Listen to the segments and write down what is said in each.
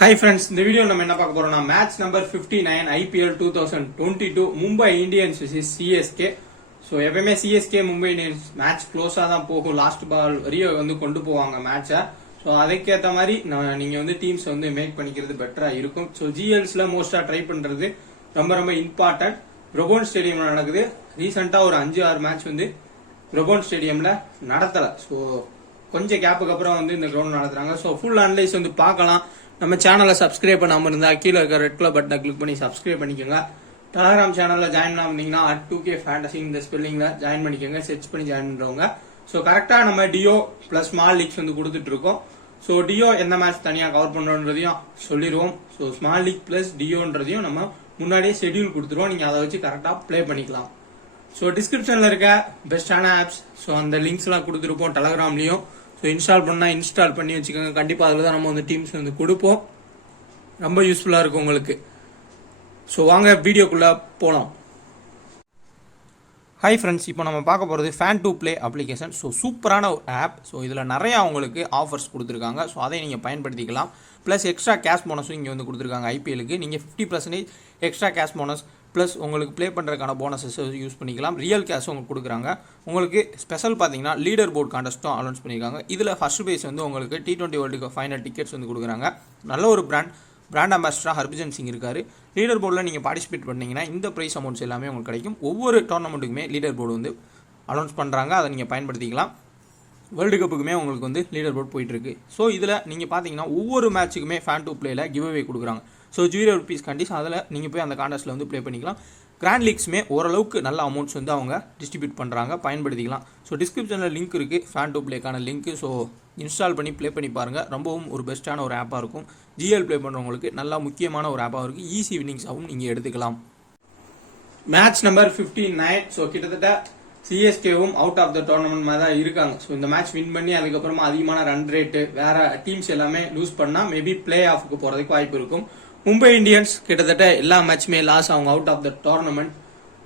Hi friends, இந்த video நம்ம என்ன பார்க்க போறோம்னா match number 59 IPL 2022 Mumbai Indians vs CSK. So எப்பவுமே CSK மும்பை இந்தியன்ஸ் மேட்ச் க்ளோஸா தான் போகும், லாஸ்ட் பால் வரைய வந்து கொண்டு போவாங்க மேட்சை. ஸோ அதுக்கேற்ற மாதிரி நீங்க வந்து டீம்ஸ் வந்து மேக் பண்ணிக்கிறது பெட்டரா இருக்கும். ஸோ ஜிஎல்ஸ்ல மோஸ்டா ட்ரை பண்றது ரொம்ப ரொம்ப இம்பார்ட்டன்ட். பிரபோன் ஸ்டேடியம்ல நடக்குது. ரீசெண்டா ஒரு 5-6 மேட்ச் வந்து பிரபோன் ஸ்டேடியம்ல நடத்தல. ஸோ கொஞ்சம் கேப்புக்கு அப்புறம் வந்து இந்த கிரவுண்ட் நடத்துறாங்க. ஸோ ஃபுல் அனலைஸ் வந்து பார்க்கலாம். நம்ம சேனலை சப்ஸ்கிரைப் பண்ணாம இருந்தா கீழே இருக்க ரெட் கலர் பட்டனை கிளிக் பண்ணி சப்ஸ்கிரைப் பண்ணிக்கோங்க. டெலகிராம் சேனல்ல ஜாயின் பண்ணீங்கன்னா @2k fantasy இந்த ஸ்பெல்லிங்ல ஜாயின் பண்ணிக்கோங்க. சர்ச் பண்ணி ஜாயின் பண்றவங்க. ஸோ கரெக்டா நம்ம டியோ பிளஸ் ஸ்மால் லீக்ஸ் வந்து கொடுத்துட்டு இருக்கோம். ஸோ டியோ எந்த மேட்ச் தனியா கவர் பண்றோன்றதையும் சொல்லிடுவோம். ஸோ ஸ்மால் லீக் பிளஸ் டியோன்றதையும் நம்ம முன்னாடியே ஷெட்யூல் கொடுத்துருவோம். நீங்க அதை வச்சு கரெக்டா பிளே பண்ணிக்கலாம். ஸோ டிஸ்கிரிப்ஷன்ல இருக்க பெஸ்டான ஆப்ஸ், ஸோ அந்த லிங்க்ஸ் எல்லாம் கொடுத்துருப்போம் டெலகிராம்லயும். ஸோ இன்ஸ்டால் பண்ணா இன்ஸ்டால் பண்ணி வச்சுக்கோங்க. கண்டிப்பா அதில் தான் நம்ம வந்து டீம்ஸ் வந்து கொடுப்போம். ரொம்ப யூஸ்ஃபுல்லா இருக்கும் உங்களுக்கு. ஸோ வாங்க வீடியோக்குள்ள போலாம். ஹாய் ஃப்ரெண்ட்ஸ், இப்போ நம்ம பார்க்க போகிறது fan to play application. So சூப்பரான ஒரு ஆப். ஸோ இதில் நிறையா உங்களுக்கு ஆஃபர்ஸ் கொடுத்துருக்காங்க. ஸோ அதை நீங்கள் பயன்படுத்திக்கலாம். ப்ளஸ் எக்ஸ்ட்ரா கேஷ் போனஸும் இங்கே வந்து கொடுத்துருக்காங்க. ஐபிஎலுக்கு நீங்கள் 50% எக்ஸ்ட்ரா கேஷ் போனஸ் ப்ளஸ் உங்களுக்கு ப்ளே பண்ணுறதுக்கான போனஸஸ் யூஸ் பண்ணிக்கலாம். ரியல் கேஷும் உங்களுக்கு கொடுக்குறாங்க. உங்களுக்கு ஸ்பெஷல் பார்த்தீங்கன்னா லீடர் போர்ட் கான்டெஸ்ட்டும் அனௌன்ஸ் பண்ணியிருக்காங்க. இதில் ஃபர்ஸ்ட் பேஸ் வந்து உங்களுக்கு T20 world cup final tickets வந்து கொடுக்குறாங்க. நல்ல ஒரு பிராண்ட் அம்பாசிடராக ஹர்பஜன் சிங் இருக்காரு. லீடர் போர்டில் நீங்கள் பார்ட்டிசிபேட் பண்ணீங்கன்னா இந்த ப்ரைஸ் அமௌண்ட்ஸ் எல்லாமே உங்களுக்கு கிடைக்கும். ஒவ்வொரு டோர்னமெண்ட்டுக்குமே லீடர் போர்டு வந்து அனௌன்ஸ் பண்ணுறாங்க. அதை நீங்கள் பயன்படுத்திக்கலாம். வேர்ல்டு கப்புக்குமே உங்களுக்கு வந்து லீடர் போர்டு போயிட்டுருக்கு. ஸோ இதில் நீங்கள் பார்த்தீங்கன்னா ஒவ்வொரு மேட்ச்சுக்குமே ஃபேன் டு பிளேயில் கிவ் அவே கொடுக்குறாங்க. ஸோ ₹0 கண்டிஸ் அதில் நீங்கள் போய் அந்த கான்டெஸ்ட்டில் வந்து ப்ளே பண்ணிக்கலாம். கிராண்ட் லீக்ஸுமே ஓரளவுக்கு நல்ல அமௌண்ட்ஸ் வந்து அவங்க டிஸ்ட்ரிபியூட் பண்ணுறாங்க, பயன்படுத்திக்கலாம். ஸோ டிஸ்கிரிப்ஷனில் லிங்க் இருக்குது, ஃபேன் டு பிளேக்கான லிங்க். ஸோ இன்ஸ்டால் பண்ணி ப்ளே பண்ணி பாருங்கள். ரொம்பவும் ஒரு பெஸ்ட்டான ஒரு ஆப்பாக இருக்கும். ஜிஎல் ப்ளே பண்ணுறவங்களுக்கு நல்லா முக்கியமான ஒரு ஆப்பாக இருக்குது. ஈஸி வின்னிங்ஸாகவும் நீங்கள் எடுத்துக்கலாம். Match number 59. ஸோ கிட்டத்தட்ட சிஎஸ்கேவும் அவுட் ஆஃப் த டோர்னமெண்ட் மாதிரி தான் இருக்காங்க. ஸோ இந்த மேட்ச் வின் பண்ணி அதுக்கப்புறமா அதிகமான ரன் ரேட்டு வேற டீம்ஸ் எல்லாமே லூஸ் பண்ணா மேபி பிளே ஆஃப்க்கு போறதுக்கு வாய்ப்பு இருக்கும். மும்பை இந்தியன்ஸ் கிட்டத்தட்ட எல்லா மேட்சுமே லாஸ், அவங்க out of the tournament.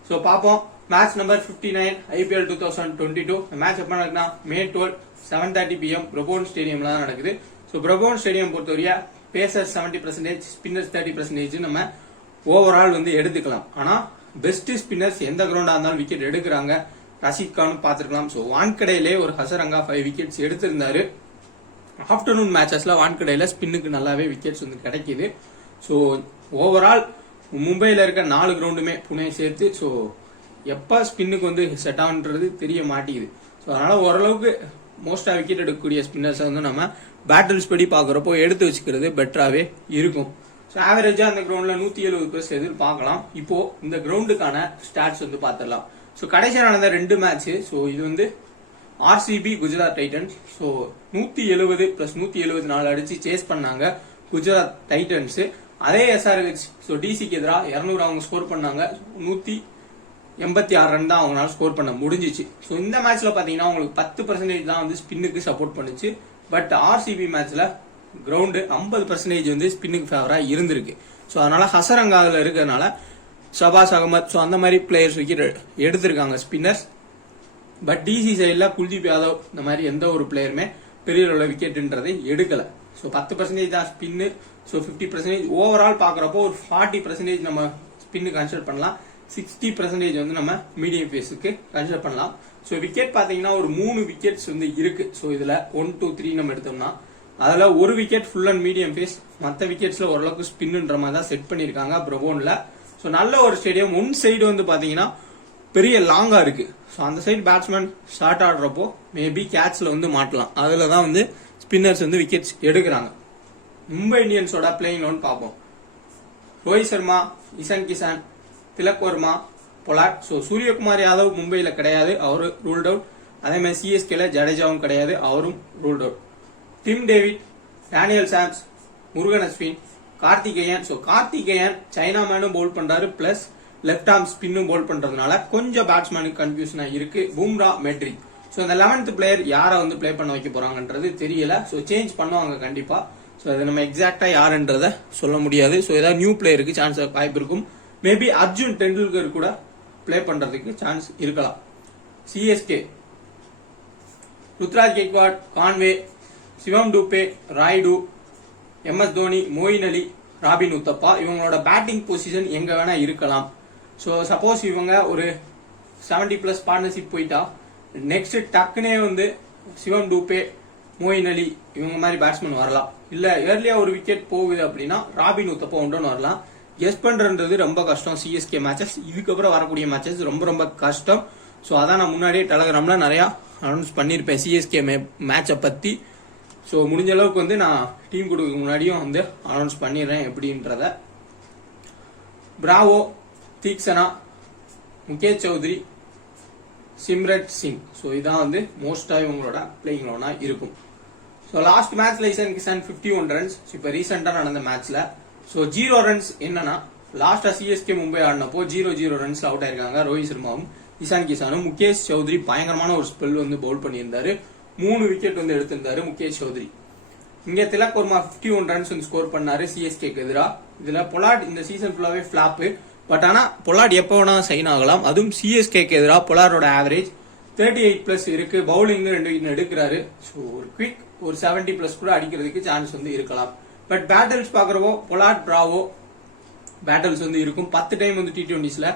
So பார்ப்போம். Match number 59 IPL 2022. மேட்ச் எப்போ நடக்குன்னா May 12 7:30 PM பிரபோன் ஸ்டேடியம்ல தான் நடக்குது. ஸோ பிரபோன் ஸ்டேடியம் பொறுத்தவரையா பேசர்ஸ் 70%, ஸ்பின்னர்ஸ் 30% நம்ம ஓவரால் வந்து எடுத்துக்கலாம். ஆனா பெஸ்ட் ஸ்பின்னர்ஸ் எந்த கிரவுண்டா இருந்தாலும் விக்கெட் எடுக்கிறாங்க. ரஷீத் கான் பார்த்திருக்கலாம். ஸோ வான்கடையிலே ஒரு ஹசரங்கா 5 விக்கெட்ஸ் எடுத்திருந்தாரு. ஆஃப்டர்நூன் மேட்சஸ்ல வான்கடையில ஸ்பின்னுக்கு நல்லாவே விக்கெட்ஸ் வந்து கிடைக்குது. ஸோ ஓவரால் மும்பையில் இருக்க 4 கிரவுண்டுமே புனே சேர்த்து ஸோ எப்போ ஸ்பின்னுக்கு வந்து செட் ஆகுன்றது தெரிய மாட்டேங்குது. ஸோ அதனால ஓரளவுக்கு மோஸ்டா விக்கெட் எடுக்கக்கூடிய ஸ்பின்னர்ஸை வந்து நம்ம பேட்டில்ஸ் படி பார்க்குறப்போ எடுத்து வச்சுக்கிறது பெட்டராகவே இருக்கும். ஸோ ஆவரேஜா அந்த கிரவுண்ட்ல 170 எதிர்பார்க்கலாம். இப்போ இந்த கிரவுண்டுக்கான ஸ்டாட்ஸ் வந்து பார்த்துடலாம். ஸோ கடைசியாக நடந்த 2 மேட்ச். ஸோ இது வந்து RCB குஜராத் டைட்டன்ஸ். ஸோ 170 + 174 அடிச்சு சேஸ் பண்ணாங்க குஜராத் டைட்டன்ஸ். அதே SRH ஸோ டிசிக்கு எதிராக 200 அவங்க ஸ்கோர் பண்ணாங்க. 186 ரன் தான் அவங்களால ஸ்கோர் பண்ண முடிஞ்சிச்சு. ஸோ இந்த மேட்ச்ல பாத்தீங்கன்னா உங்களுக்கு 10% தான் வந்து ஸ்பின்னுக்கு சப்போர்ட் பண்ணுச்சு. பட் RCB மேட்ச்ல கிரவுண்டு 50% வந்து ஸ்பின்னுக்கு ஃபேவரா இருந்திருக்கு. ஸோ அதனால ஹசரங்கா அதுல இருக்கிறதுனால ஷபாஸ் அகமத் ஸோ அந்த மாதிரி பிளேயர்ஸ் விக்கெட் எடுத்திருக்காங்க ஸ்பின்னர்ஸ். பட் டிசி சைட்ல குல்தீப் யாதவ் இந்த மாதிரி எந்த ஒரு பிளேயருமே பெரிய அளவுல விக்கெட்ன்றதை எடுக்கல. ஸோ 10% தான் ஸ்பின்னு. ஸோ 50% ஓவரால் பாக்குறப்போ ஒரு 40% நம்ம ஸ்பின்னு கன்சிடர் பண்ணலாம். 60% வந்து நம்ம மீடியம் பேஸுக்கு கன்சிடர் பண்ணலாம். ஸோ விக்கெட் பாத்தீங்கன்னா ஒரு 3 விக்கெட்ஸ் வந்து இருக்கு. ஸோ இதுல 1, 2, 3 நம்ம எடுத்தோம்னா அதுல ஒரு wicket full and medium pace, மற்ற விக்கெட்ஸ்ல ஓரளவுக்கு ஸ்பின்ன்ற மாதிரி தான் செட் பண்ணிருக்காங்க பிரபோன்ல. ஸோ நல்ல ஒரு ஸ்டேடியம். ஒன் சைடு வந்து பாத்தீங்கன்னா பெரிய லாங்கா இருக்கு. ஸோ அந்த சைடு பேட்ஸ்மேன் ஷார்ட் ஆடுறப்போ மேபி கேட்ச்ல வந்து மாட்டலாம். அதுலதான் வந்து ஸ்பின்னர்ஸ் வந்து விக்கெட்ஸ் எடுக்கிறாங்க. மும்பை இந்தியன்ஸோட பிளேயிங் லெவன் பார்ப்போம். ரோஹித் சர்மா, இஷான் கிஷான், திலக் வர்மா, பொலாட். ஸோ சூரியகுமார் யாதவ் மும்பையில கிடையாது, அவரு ரூல்ட் அவுட். அதே மாதிரி சிஎஸ்கேல ஜடேஜாவும் கிடையாது, அவரும் ruled out. Tim David, Daniel Sams, Murugan Ashwin, Karthikeyan. So Karthikeyan சைனா மேனும் பவுல் பண்றாரு, பிளஸ் லெப்ட் ஆர்ம் ஸ்பின்னும் பவுல் பண்றதுனால கொஞ்சம் பேட்ஸ்மேனுக்கு கன்ஃபியூஷனா இருக்கு. பும்ரா, மெட்ரி. ஸோ இந்த 11th பிளேயர் யாரை வந்து பிளே பண்ண வைக்க போறாங்கன்றது தெரியல. ஸோ சேஞ்ச் பண்ணுவாங்க கண்டிப்பா. ஸோ அது நம்ம எக்ஸாக்டா யாருன்றத சொல்ல முடியாது. ஸோ ஏதாவது நியூ பிளேயருக்கு சான்ஸ் வாய்ப்பு இருக்கும். மேபி அர்ஜுன் டெண்டுல்கர் கூட பிளே பண்றதுக்கு சான்ஸ் இருக்கலாம். சிஎஸ்கே ருத்ராஜ் கெக்வாட், கான்வே, சிவம் டூபே, ராய்டு, MS தோனி, மொயின் அலி, ராபின் உத்தப்பா இவங்களோட பேட்டிங் பொசிஷன் எங்க வேணா இருக்கலாம். ஸோ சப்போஸ் இவங்க ஒரு 70+ பார்ட்னர்ஷிப் போயிட்டா நெக்ஸ்ட் டக்குனே வந்து சிவம் டூபே, மொயின் அலி இவங்க மாதிரி பேட்ஸ்மேன் வரலாம். இல்ல ஏர்லியா ஒரு விக்கெட் போகுது அப்படின்னா ராபின் உத்தப்பா ஒன்று வரலாம். கெஸ் பண்றது ரொம்ப கஷ்டம். சிஎஸ்கே மேட்சஸ் இதுக்கப்புறம் வரக்கூடிய மேட்சஸ் ரொம்ப ரொம்ப கஷ்டம். ஸோ அதான் நான் முன்னாடியே டெலகிராம்ல நிறைய அனௌன்ஸ் பண்ணியிருப்பேன் சிஎஸ்கே மேட்சை பத்தி. ஸோ முடிஞ்ச அளவுக்கு வந்து நான் டீம் கொடுக்க முன்னாடியும் வந்து அனௌன்ஸ் பண்ணிடுறேன் எப்படின்றத. பிராவோ, தீக்ஷனா, முகேஷ் சௌத்ரி, சிம்ரட் சிங். ஸோ இதான் வந்து மோஸ்டா இவங்களோட பிளேயிங் லோனா இருக்கும். ஸோ லாஸ்ட் மேட்ச்ல இசான் கிசான் 51 ரன்ஸ். இப்போ ரீசெண்டா நடந்த மேட்ச்ல ஸோ 0 ரன்ஸ். என்னன்னா லாஸ்டா சிஎஸ்கே மும்பை ஆடினப்போ 0-0 ரன்ஸ்ல அவுட் ஆயிருக்காங்க ரோஹித் சர்மாவும் இசான் கிசானும். முகேஷ் சௌத்ரி பயங்கரமான ஒரு ஸ்பெல் வந்து பவுல் பண்ணியிருந்தாரு. 3 விக்கெட் வந்து எடுத்திருந்தாரு முகேஷ் சௌத்ரி. இங்க திலக் வர்மா 51 ரன்ஸ் வந்து ஸ்கோர் பண்ணாரு சிஎஸ்கேக்கு எதிராக. இதுல பொலாட் இந்த சீசன் ஃபுல்லாவே பிளாப். பட் ஆனா பொலாட் எப்ப வேணா சைன் ஆகலாம். அதுவும் சிஎஸ்கேக்கு எதிராக பொலாரோட ஆவரேஜ் 38+ இருக்கு. பவுலிங் 2 விக்கெட் எடுக்கிறாரு. ஸோ ஒரு குவிக் ஒரு 70+ கூட அடிக்கிறதுக்கு சான்ஸ் வந்து இருக்கலாம். பட் பேட்டில்ஸ் பாக்குறப்போ பொலாட், பிராவோ பேட்டில்ஸ் வந்து இருக்கும். 10 டைம் வந்து T20ஸ்ல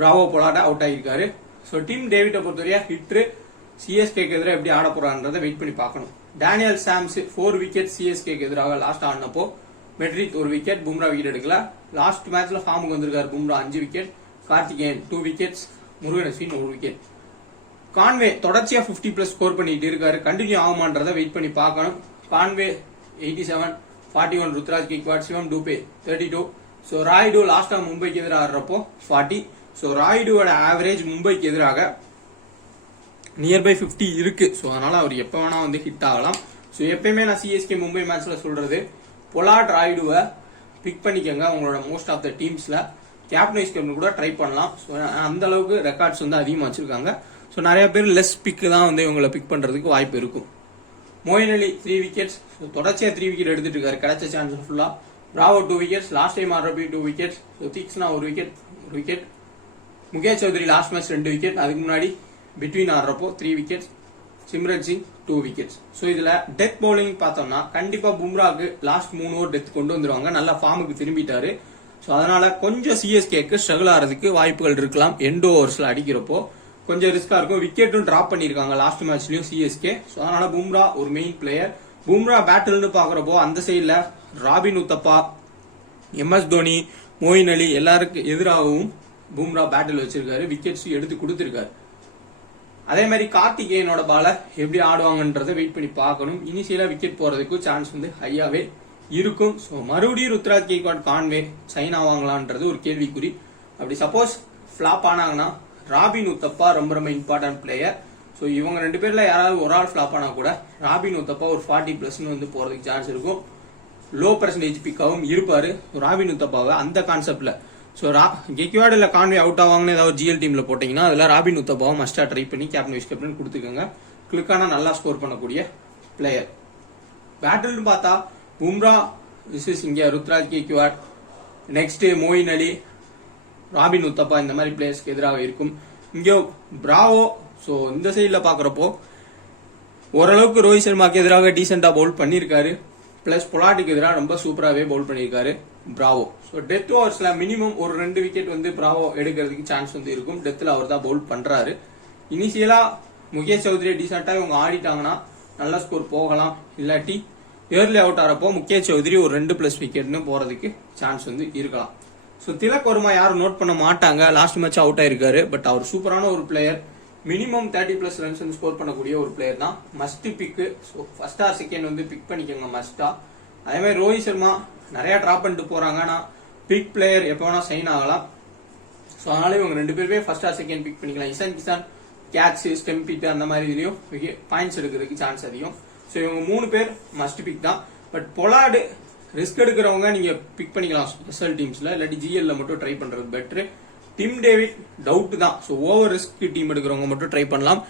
பிராவோ பொலாட் அவுட் ஆகிருக்காரு. ஸோ டீம் டேவிட்டை பொறுத்தவரையா ஹிட்ரு சிஎஸ்கேக்கு எதிராக எப்படி ஆட போறான்றதை வெயிட் பண்ணி பார்க்கணும். டேனியல் சாம்ஸ் 4 விக்கெட் சிஎஸ்கேக்கு எதிராக லாஸ்ட் ஆடினப்போ. மெட்ரிக் 1 விக்கெட், பும்ரா விக்கெட் எடுக்கல. லாஸ்ட் மேட்ச்ல ஃபார்முக்கு வந்திருக்காரு Bumrah 5 wicket, Karthikeyan 2 wickets, Murugan Ashwin 1 wicket. Conway தொடர்ச்சியா 50+ ஸ்கோர் பண்ணிட்டு இருக்காரு. கண்டினியூ ஆகுமான்றதை வெயிட் பண்ணி பார்க்கணும். கான்வே 87, 41 ருத்ராஜ் கெய்க்வாட், சிவம் டூபே 32. ஸோ ராய்டு லாஸ்டா மும்பைக்கு எதிராக ஆடுறப்போ 40. ஸோ ராய்டுவோட ஆவரேஜ் மும்பைக்கு எதிராக நியர்பை 50 இருக்கு. ஸோ அதனால அவர் எப்ப வேணா வந்து ஹிட் ஆகலாம். ஸோ எப்பயுமே நான் சிஎஸ்கே மும்பை மேட்ச்ல சொல்றது பொலாட், ராய்டுவை பிக் பண்ணிக்கோங்க உங்களோட மோஸ்ட் ஆஃப் த டீம்ஸ்ல. கேப்டன் வைஸ் கேப்டன் கூட ட்ரை பண்ணலாம். ஸோ அந்த அளவுக்கு ரெக்கார்ட்ஸ் வந்து அதிகமாக வச்சிருக்காங்க. ஸோ நிறைய பேர் லெஸ் பிக் தான் வந்து இவங்களை பிக் பண்றதுக்கு வாய்ப்பு இருக்கும். மொயின் அலி 3 விக்கெட்ஸ். தொடர்ச்சியா 3 விக்கெட் எடுத்துட்டு இருக்காரு கிடைச்ச சான்ஸ் ஃபுல்லா. பிராவோ 2 விக்கெட்ஸ், லாஸ்ட் டைம் ஆடுறப்ப 2 wickets. Theekshana 1 wicket. Mukesh Choudhary last match 2 wicket. அதுக்கு முன்னாடி பிட்வீன் ஆடுறப்போ 3 wickets. Simran Singh 2 wickets. So இதுல டெத் பவுலிங் பார்த்தோம்னா கண்டிப்பா பும்ராக்கு லாஸ்ட் 3 ஓவர் டெத் கொண்டு வந்துருவாங்க. நல்லா ஃபார்முக்கு திரும்பிட்டாரு. ஸோ அதனால கொஞ்சம் சிஎஸ்கேக்கு ஸ்ட்ரகிள் ஆகிறதுக்கு வாய்ப்புகள் இருக்கலாம். எண்ட் ஓவர்ஸ்ல அடிக்கிறப்போ கொஞ்சம் ரிஸ்கா இருக்கும். விக்கெட்டும் டிராப் பண்ணிருக்காங்க லாஸ்ட் மேட்ச்லயும் சிஎஸ்கே. ஸோ அதனால பும்ரா ஒரு மெயின் பிளேயர். பும்ரா பேட்டில்னு பாக்குறப்போ அந்த சைட்ல ராபின் உத்தப்பா, MS தோனி, மொயின் அலி எல்லாருக்கும் எதிராகவும் பும்ரா பேட்டில் வச்சிருக்காரு. விக்கெட்ஸ் எடுத்து கொடுத்திருக்காரு. அதே மாதிரி கார்த்திகேயனோட பால எப்படி ஆடுவாங்கன்றதை வெயிட் பண்ணி பார்க்கணும். இனிஷியலா விக்கெட் போறதுக்கு சான்ஸ் வந்து ஹையாவே இருக்கும். ஸோ மறுபடியும் ருத்ராஜ் கெய்க்வாட், கான்வே சைன் ஆவாங்களான்றது ஒரு கேள்விக்குறி. அப்படி சப்போஸ் பிளாப் ஆனாங்கன்னா ராபின் உத்தப்பா ரொம்ப ரொம்ப இம்பார்ட்டன்ட் பிளேயர். ஸோ இவங்க 2 பேர்ல யாராவது ஒரு ஆள் பிளாப் ஆனா கூட ராபின் உத்தப்பா ஒரு 40+ வந்து போறதுக்கு சான்ஸ் இருக்கும். லோ பர்சன்டேஜ் பிக்காவும் இருப்பாரு ராபின் உத்தப்பாவை அந்த கான்செப்ட்ல. ஸோ கெய்க்வாட் இல்ல கான்வே அவுட் ஆவாங்கன்னு ஏதாவது ஜிஎல் டீம்ல போட்டீங்கன்னா அதுல ராபின் உத்தப்பாவை மஸ்டா ட்ரை பண்ணி கேப்டன் வைஸ் கேப்டன் கொடுத்துக்கோங்க. கிளிக்கான நல்லா ஸ்கோர் பண்ணக்கூடிய பிளேயர். பேட்டில்னு பார்த்தா பும்ரா விசஸ் இங்க ருத்ராஜ் கெய்க்வாட், நெக்ஸ்ட் மொயின் அலி, ராபின் உத்தப்பா இந்த மாதிரி பிளேயர்ஸ்க்கு எதிராக இருக்கும். இங்க பிராவோ. ஸோ இந்த சைட்ல பாக்குறப்போ ஓரளவுக்கு ரோஹித் சர்மாக்கு எதிராக டீசெண்டா பவுல் பண்ணிருக்காரு. பிளஸ் பொலாட்டுக்கு எதிராக ரொம்ப சூப்பராகவே பவுல் பண்ணியிருக்காரு பிராவோ. ஸோ டெத் ஓவர்ஸ்ல மினிமம் ஒரு 2 விக்கெட் வந்து பிராவோ எடுக்கிறதுக்கு சான்ஸ் வந்து இருக்கும். டெத்ல அவர் தான் பவுல் பண்றாரு. இனிஷியலா முகேஷ் சௌத்ரி டீசெண்டா இவங்க ஆடிட்டாங்கன்னா நல்ல ஸ்கோர் போகலாம். இல்லாட்டி ஏர்லி அவுட் ஆறப்போ முகேஷ் சௌத்ரி ஒரு 2+ விக்கெட்னு போறதுக்கு சான்ஸ் வந்து இருக்கலாம். ஸோ திலக் வர்மா யாரும் நோட் பண்ண மாட்டாங்க. லாஸ்ட் மேட்ச் அவுட் ஆயிருக்காரு. பட் அவர் சூப்பரான ஒரு பிளேயர். மினிமம் 30+ ரன்ஸ் வந்து ஸ்கோர் பண்ணக்கூடிய ஒரு பிளேயர் தான். Must pick. So first or second வந்து பிக் பண்ணிக்கோங்க மஸ்டா. அதே மாதிரி ரோஹித் சர்மா நிறைய டிராப் பண்ணிட்டு போறாங்க. ஆனால் பிக் பிளேயர் எப்போ வேணா சைன் ஆகலாம். ஸோ அதனால இவங்க 2 பேருமே ஃபர்ஸ்ட் ஆர் செகண்ட் பிக் பண்ணிக்கலாம். Ishan Kisan catch, stump hit அந்த மாதிரி இதுலயும் பாயிண்ட்ஸ் எடுக்கிறதுக்கு சான்ஸ் அதிகம். ஸோ இவங்க 3 பேர் மஸ்ட் பிக் தான். பட் பொலாடு ரிஸ்க் எடுக்கிறவங்க நீங்க பிக் பண்ணிக்கலாம் ஸ்பெஷல் டீம்ஸ்ல. இல்லாட்டி ஜிஎல்ல மட்டும் ட்ரை பண்றது பெட்ரு. டிம் டேவிட் டவுட் தான். ஸோ ஓவர் ரிஸ்க் டீம் எடுக்கிறவங்க மட்டும் ட்ரை பண்ணலாம்.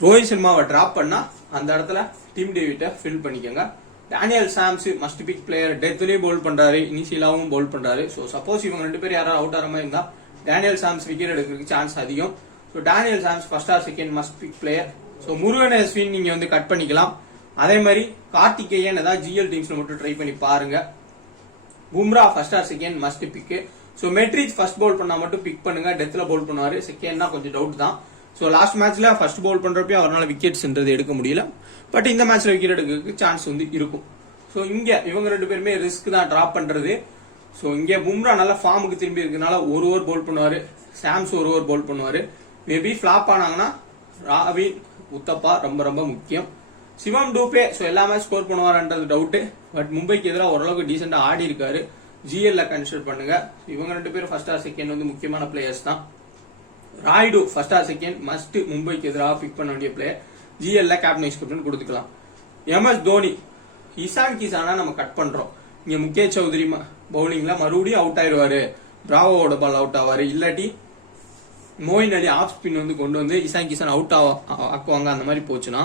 ரோஹித் சர்மாவை டிராப் பண்ணா அந்த இடத்துல டிம் டேவிட்டை ஃபில் பண்ணிக்கோங்க. Daniel Sams must pick player. டெத்லயே பவுல் பண்றாரு, இனிஷியலாவும் பவுல் பண்றாரு. ஸோ சப்போஸ் இவங்க 2 பேர் யாராவது அவுட் ஆகிற மாதிரி இருந்தா டேனியல் சாம்ஸ் விக்கெட் எடுக்கிறதுக்கு சான்ஸ் அதிகம். So Daniel Sams first or second must pick player. So Murugan Ashwin நீங்க வந்து கட் பண்ணிக்கலாம். அதே மாதிரி கார்த்திகேயன் ஏதாவது ஜிஎல் டீம்ஸ்ல மட்டும் ட்ரை பண்ணி பாருங்க. Bumrah first or second must pick. So Meredith first bowl பண்ணா மட்டும் பிக் பண்ணுங்க. டெத்ல பவுல் பண்ணுவாரு, செகண்ட்னா கொஞ்சம் டவுட் தான். ஸோ லாஸ்ட் மேட்ச்ல ஃபர்ஸ்ட் பவுல் பண்றப்ப அவரால் விக்கெட்ஸ்ன்றது எடுக்க முடியல. பட் இந்த மேட்ச்ல விக்கெட் எடுக்கிறதுக்கு சான்ஸ் வந்து இருக்கும். ஸோ இங்க இவங்க 2 பேருமே ரிஸ்க் தான் டிராப் பண்றது. ஸோ இங்க பும்ரா நல்ல ஃபார்முக்கு திரும்பி இருக்கனால ஒரு ஓவர் பவுல் பண்ணுவாரு, சாம்ஸ் ஒரு ஓவர் பவுல் பண்ணுவாரு. மேபி ஃபிளாப் ஆனாங்கன்னா ராபின் உத்தப்பா ரொம்ப ரொம்ப முக்கியம். சிவம் டூபே ஸோ எல்லாமே ஸ்கோர் பண்ணுவாருன்றது டவுட். பட் மும்பைக்கு எதிராக ஓரளவுக்கு டீசெண்டா ஆடி இருக்காரு. ஜிஎல்ல கன்சிடர் பண்ணுங்க. இவங்க 2 பேரும் ஃபர்ஸ்ட் ஆர் செகண்ட் வந்து முக்கியமான பிளேயர்ஸ் தான். Rayudu first or second must மும்பைக்கு எதிராக பிக் பண்ண வேண்டிய பிளேயர். ஜிஎல்ல கேப்டன் வைஸ் கேப்டன் கொடுத்துக்கலாம். MS தோனி, இசான் கிசானா நம்ம கட் பண்றோம். இங்க முகேஷ் சௌத்ரி பவுலிங்ல மறுபடியும் அவுட் ஆயிருவாரு, பிராவோட பால் அவுட் ஆவாரு, இல்லாட்டி மோயின் அலி ஆஃப் ஸ்பின் வந்து கொண்டு வந்து இசான் கிசான் அவுட் ஆக்குவாங்க. அந்த மாதிரி போச்சுன்னா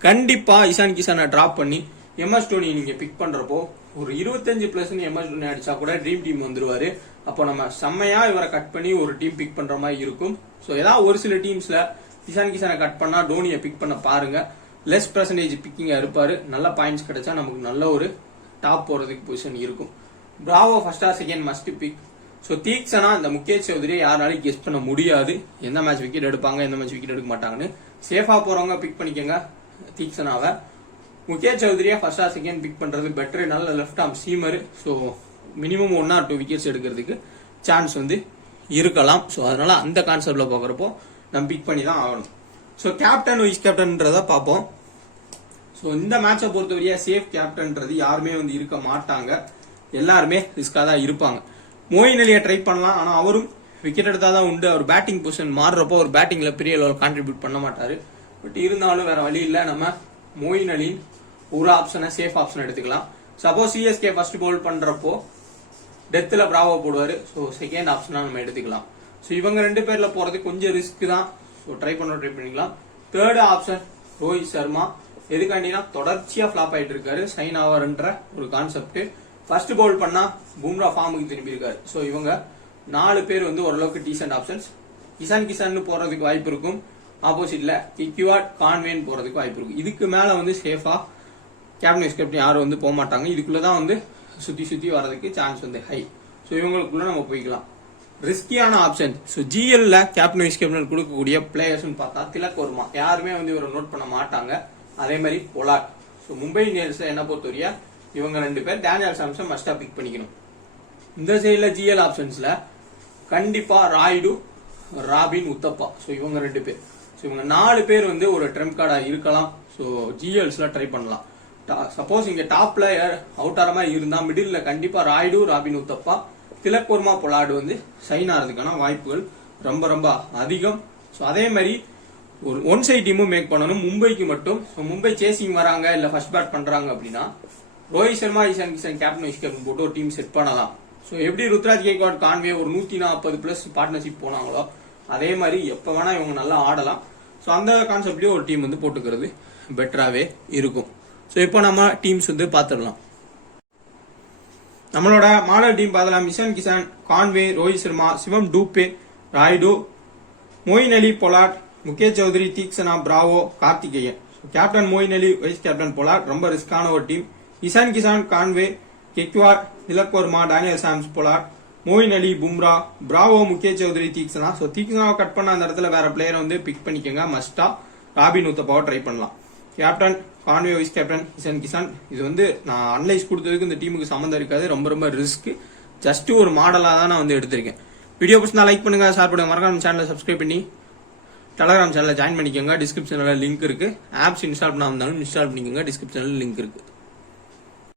கண்டிப்பா இசான் கிசானை டிராப் பண்ணி MS தோனி நீங்க பிக் பண்றப்போ ஒரு 25+ MS தோனி அடிச்சா கூட ட்ரீம் டீம் வந்துருவாரு. அப்போ நம்ம செம்மையா இவரை கட் பண்ணி ஒரு டீம் பிக் பண்ற மாதிரி இருக்கும். ஸோ ஏதாவது ஒரு சில டீம்ஸ்ல இசான் கிசானை கட் பண்ணா டோனியை பிக் பண்ண பாருங்க. லெஸ் பெர்சன்டேஜ் பிக்கிங்கா இருப்பாரு. நல்ல பாயிண்ட்ஸ் கிடைச்சா நமக்கு நல்ல ஒரு டாப் போறதுக்கு பொசிஷன் இருக்கும். Bravo first or second must pick. So Theekshana இந்த முகேஷ் சௌத்ரியை யாராலையும் கெஸ் பண்ண முடியாது. எந்த மேட்ச் விக்கெட் எடுப்பாங்க, எந்த மேட்ச் விக்கெட் எடுக்க மாட்டாங்கன்னு. சேஃபா போறவங்க பிக் பண்ணிக்கோங்க தீக்ஷனாவை. முகேஷ் சௌத்ரியா ஃபர்ஸ்ட் ஆர் செகண்ட் பிக் பண்றது பெட்டர். நல்ல left arm seamer. So minimum 1 or 2 wickets எடுக்கிறதுக்கு சான்ஸ் வந்து இருக்கலாம். ஸோ அதனால அந்த கான்செப்ட்ல பாக்குறப்போ நம்ம பிக் பண்ணி தான் ஆகணும். ஸோ கேப்டன் வைஸ் கேப்டன்றத பார்ப்போம். ஸோ இந்த மேட்சை பொறுத்தவரையா சேஃப் கேப்டன்றது யாருமே வந்து இருக்க மாட்டாங்க. எல்லாருமே ரிஸ்கா தான் இருப்பாங்க. மோயின் அலியை ட்ரை பண்ணலாம். ஆனா அவரும் விக்கெட் எடுத்தா தான் உண்டு. அவர் பேட்டிங் பொசிஷன் மாறுறப்போ ஒரு பேட்டிங்ல பெரிய லெவல் கான்ட்ரிபியூட் பண்ண மாட்டாரு. பட் இருந்தாலும் வேற வழி இல்ல, நம்ம மோயின் அலின் ஒரு ஆப்ஷனை சேஃப் ஆப்ஷன் எடுத்துக்கலாம். சப்போஸ் சிஎஸ்கே ஃபர்ஸ்ட் பவுல் பண்றப்போ டெத்ல பிராவோ போடுவாரு. ஸோ செகண்ட் ஆப்ஷனா நம்ம எடுத்துக்கலாம். ஸோ இவங்க 2 பேர்ல போறது கொஞ்சம் ரிஸ்க் தான். ஸோ ட்ரை பண்ணிக்கலாம். Third option Rohit Sharma. எதுக்காண்டினா தொடர்ச்சியா ஃபிளாப் ஆயிட்டு இருக்காரு. சைன் ஆவர்ன்ற ஒரு கான்செப்ட். ஃபர்ஸ்ட் பவுல் பண்ணா பும்ரா ஃபார்முக்கு திரும்பி இருக்காரு. ஸோ இவங்க 4 பேர் வந்து ஓரளவுக்கு டீசென்ட் ஆப்ஷன்ஸ். இசான் கிசான் போறதுக்கு வாய்ப்பு இருக்கும். ஆப்போசிட்ல கிக்வாட் கான்வேன் போறதுக்கு வாய்ப்பு இருக்கும். இதுக்கு மேல வந்து சேஃபா கேப்டன் வைஸ் கேப்டன் யாரும் வந்து போக மாட்டாங்க. இதுக்குள்ளதான் வந்து சுத்தி வர்றதுக்கு சான்ஸ் வந்து ஹை. ஸோ இவங்களுக்குள்ள நம்ம போய்க்கலாம். ரிஸ்கியான ஆப்ஷன். ஸோ ஜிஎல்ல கேப்டன் வைஸ் கேப்டன் கொடுக்கக்கூடிய பிளேயர்ஸ் பார்த்தா திலக் வர்மா யாருமே வந்து இவரை நோட் பண்ண மாட்டாங்க. அதே மாதிரி பொலாட். ஸோ மும்பை இந்தியன்ஸ் என்ன பொறுத்தவரையா இவங்க 2 பேர் டேனியல் சாம்சன் மஸ்டா பிக் பண்ணிக்கணும். இந்த சைட்ல ஜிஎல் ஆப்ஷன்ஸ்ல கண்டிப்பா ராய்டு, ராபின் உத்தப்பா. ஸோ இவங்க 2 பேர். ஸோ இவங்க 4 பேர் வந்து ஒரு ட்ரெம்ப் கார்டா இருக்கலாம். ஸோ ஜிஎல்ஸ்ல ட்ரை பண்ணலாம். சப்போஸ் இங்க டாப்ல அவுட் ஆற மாதிரி இருந்தா மிடில்ல கண்டிப்பா ராய்டு, ராபின் உத்தப்பா, திலக் வர்மா, பொலாட் வந்து சைன் ஆறதுக்கான வாய்ப்புகள் ரொம்ப ரொம்ப அதிகம். ஸோ அதே மாதிரி ஒரு ஒன் சைட் டீமும் மேக் பண்ணணும் மும்பைக்கு மட்டும். ஸோ மும்பை சேசிங் வராங்க இல்ல ஃபர்ஸ்ட் பேட் பண்றாங்க அப்படின்னா Rohit Sharma, Ishan Kisan captain vice captain போட்டு ஒரு டீம் செட் பண்ணலாம். ஸோ எப்படி ருத்ராஜ் கேக்வாட், கான்வே ஒரு 140+ பார்ட்னர்ஷிப் போனாங்களோ அதே மாதிரி எப்ப வேணா இவங்க நல்லா ஆடலாம். ஸோ அந்த கான்செப்ட்லயும் ஒரு டீம் வந்து போட்டுக்கிறது பெட்டராகவே இருக்கும். ஸோ இப்போ நம்ம டீம்ஸ் வந்து பார்த்துடலாம். நம்மளோட மாடல் டீம் பார்த்தலாம். Ishan Kishan, Conway, Rohit Sharma, Shivam Dube, Rayudu, Moeen Ali, Pollard, Mukesh Choudhary, Theekshana, Bravo, Karthikeyan. Captain Moeen Ali, vice captain Pollard. ரொம்ப ரிஸ்கான ஒரு team. Ishan Kishan, Conway, Gaikwad, Tilak Varma, Daniel Sams, Pollard, Moeen Ali, Bumrah, Bravo, Mukesh Choudhary, Theekshana. So தீக்ஷனாவை கட் பண்ண அந்த இடத்துல வேற பிளேயரை வந்து பிக் பண்ணிக்கோங்க. மஸ்டா ராபின் உத்தப்பாவை ட்ரை பண்ணலாம். Captain Conway, vice captain Ishan Kishan. இது வந்து நான் அனலைஸ் கொடுத்ததுக்கு இந்த டீமுக்கு சம்மந்தம் இருக்காது. ரொம்ப ரொம்ப ரிஸ்க். ஜஸ்ட் ஒரு மாடலா தான் நான் வந்து எடுத்திருக்கேன். வீடியோ பிடிச்சா லைக் பண்ணுங்க, ஷேர் பண்ணுங்க, மறக்காம சேனலை சப்ஸ்கிரைப் பண்ணி டெலகிராம் சேனலை ஜாயின் பண்ணிக்கோங்க. டிஸ்கிரிப்ஷன்ல லிங்க் இருக்கு. ஆப்ஸ் இன்ஸ்டால் பண்ணாம இருந்தாலும் இன்ஸ்டால் பண்ணிக்கோங்க. டிஸ்கிரிப்ஷன்ல லிங்க் இருக்கு.